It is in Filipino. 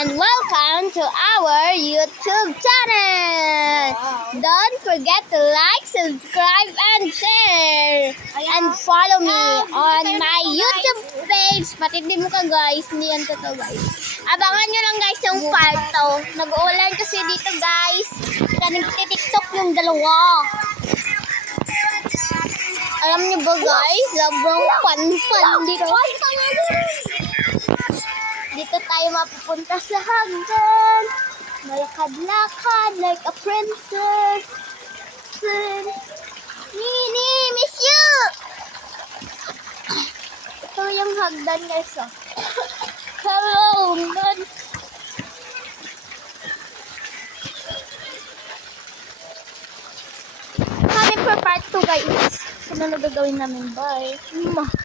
and welcome to our YouTube channel. Don't forget to like, subscribe, and share. And follow me on my YouTube page. Patindi mo ka guys, hindi yan totoo guys. Abangan nyo lang guys yung part to. Nag-uulan kasi dito guys. Nag-tiktok yung dalawa. Alam niyo ba guys, sobrang pan-pan dito. Dito tayo mapupunta sa hagdan. Malakad-lakad like a princess. Nini, miss you! Ito yung hagdan guys. Oh. Hello, man. Kami for part 2 guys. Ano na gagawin namin? Bye.